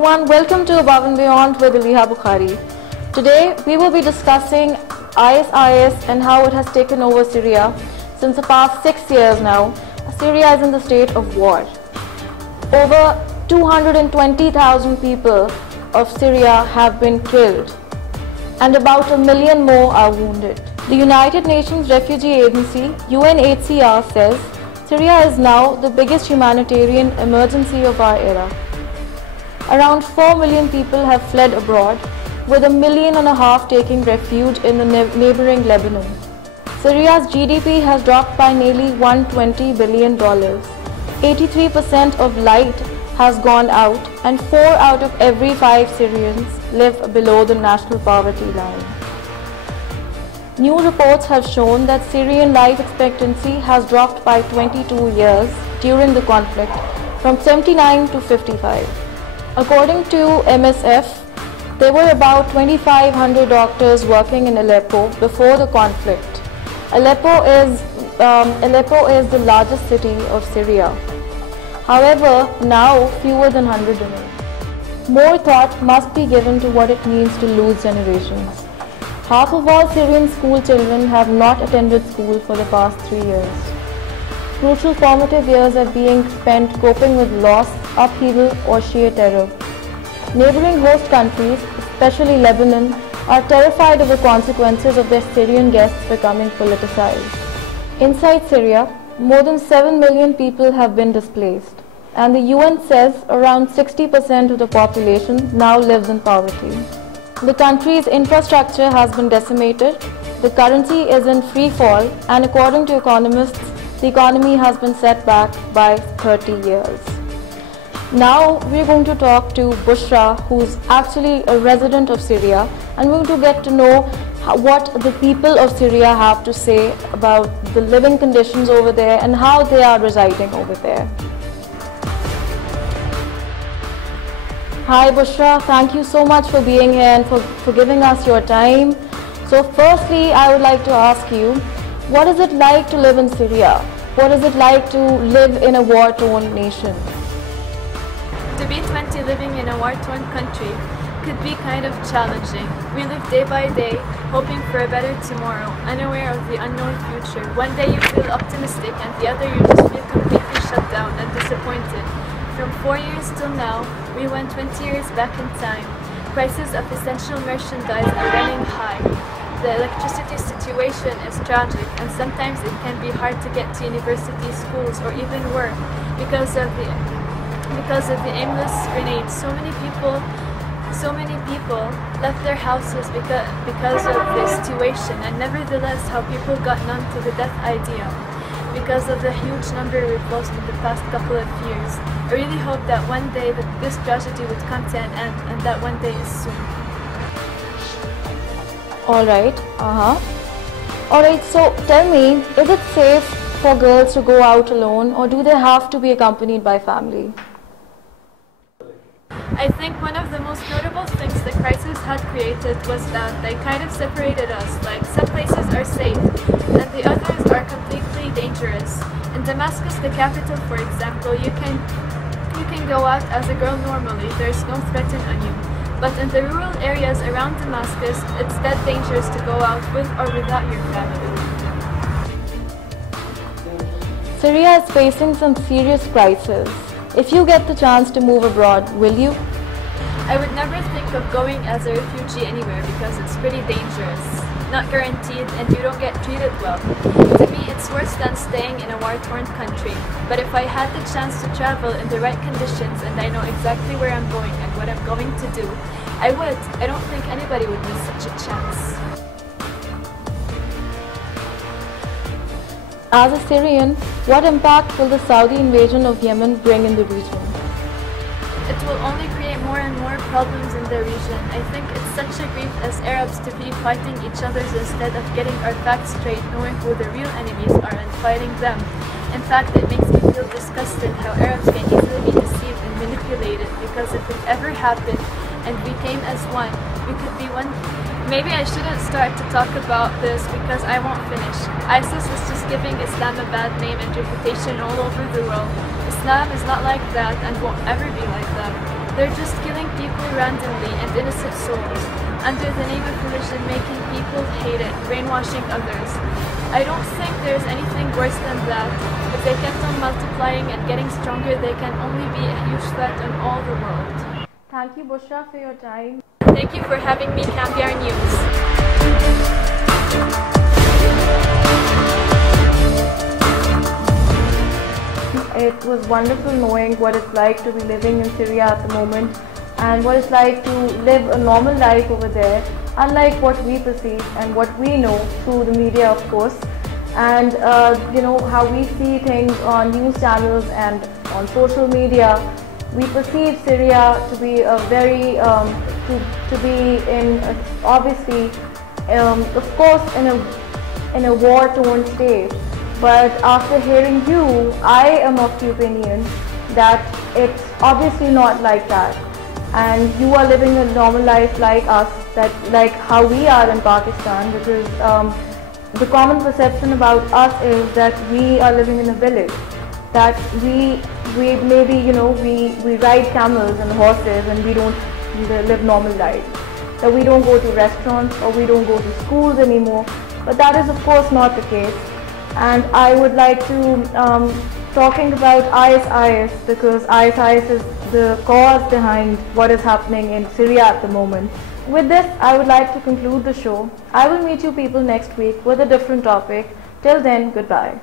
everyone, welcome to Above and Beyond with Aliha Bukhari. Today we will be discussing ISIS and how it has taken over Syria. Since the past 6 years now, Syria is in the state of war. Over 220,000 people of Syria have been killed and about 1 million more are wounded. The United Nations Refugee Agency, UNHCR, says Syria is now the biggest humanitarian emergency of our era. Around 4 million people have fled abroad, with 1.5 million taking refuge in the neighboring Lebanon. Syria's GDP has dropped by nearly $120 billion. 83% of light has gone out, and 4 out of every 5 Syrians live below the national poverty line. New reports have shown that Syrian life expectancy has dropped by 22 years during the conflict, from 79 to 55. According to MSF, there were about 2,500 doctors working in Aleppo before the conflict. Aleppo is the largest city of Syria. However, now fewer than 100 remain. More thought must be given to what it means to lose generations. Half of all Syrian school children have not attended school for the past 3 years. Crucial formative years are being spent coping with loss, upheaval or sheer terror. Neighboring host countries, especially Lebanon, are terrified of the consequences of their Syrian guests becoming politicized. Inside Syria, more than 7 million people have been displaced, and the UN says around 60% of the population now lives in poverty. The country's infrastructure has been decimated, the currency is in free fall, and according to economists, the economy has been set back by 30 years. Now we're going to talk to Bushra, who's actually a resident of Syria, and we're going to get to know what the people of Syria have to say about the living conditions over there and how they are residing over there. Hi Bushra, thank you so much for being here and for giving us your time. So firstly, I would like to ask you, what is it like to live in Syria? What is it like to live in a war-torn nation? To be 20 living in a war-torn country could be kind of challenging. We live day by day, hoping for a better tomorrow, unaware of the unknown future. One day you feel optimistic and the other you just feel completely shut down and disappointed. From 4 years till now, we went 20 years back in time. Prices of essential merchandise are running high. The electricity situation is tragic, and sometimes it can be hard to get to university, schools, or even work because of the aimless grenades. So many people left their houses because of this situation, and nevertheless how people got numb to the death idea because of the huge number we've lost in the past couple of years. I really hope that one day this tragedy would come to an end, and that one day is soon. Alright, so tell me, is it safe for girls to go out alone, or do they have to be accompanied by family? I think one of the most notable things the crisis had created was that they kind of separated us. Like, some places are safe and the others are completely dangerous. In Damascus, the capital, for example, you can go out as a girl normally, there's no threat on you. But in the rural areas around Damascus, it's dead dangerous to go out with or without your family. Syria is facing some serious crisis. If you get the chance to move abroad, will you? I would never think of going as a refugee anywhere because it's pretty dangerous, not guaranteed, and you don't get treated well. To me, it's worse than staying in a war-torn country. But if I had the chance to travel in the right conditions and I know exactly where I'm going and what I'm going to do, I would. I don't think anybody would miss such a chance. As a Syrian, what impact will the Saudi invasion of Yemen bring in the region? It will only create more and more problems in the region. I think it's such a grief as Arabs to be fighting each other instead of getting our facts straight, knowing who the real enemies are and fighting them. In fact, it makes me feel disgusted how Arabs can easily be deceived and manipulated, because if it ever happened and we came as one, we could be one. Maybe I shouldn't start to talk about this because I won't finish. ISIS is just giving Islam a bad name and reputation all over the world. Islam is not like that and won't ever be like that. They're just killing people randomly and innocent souls, under the name of religion, making people hate it, brainwashing others. I don't think there's anything worse than that. If they kept on multiplying and getting stronger, they can only be a huge threat on all the world. Thank you, Bushra, for your time. Thank you for having me, Cambiar News. It was wonderful knowing what it's like to be living in Syria at the moment and what it's like to live a normal life over there, unlike what we perceive and what we know through the media, of course, and you know, how we see things on news channels and on social media. We perceive Syria to be a very, to be in, obviously, of course, in a war-torn state. But after hearing you, I am of the opinion that it's obviously not like that. And you are living a normal life like us, like how we are in Pakistan, because the common perception about us is that we are living in a village, that we maybe, you know, we ride camels and horses and we don't live normal lives, that we don't go to restaurants or we don't go to schools anymore. But that is of course not the case. And I would like to, talking about ISIS, because ISIS is the cause behind what is happening in Syria at the moment. With this, I would like to conclude the show. I will meet you people next week with a different topic. Till then, goodbye.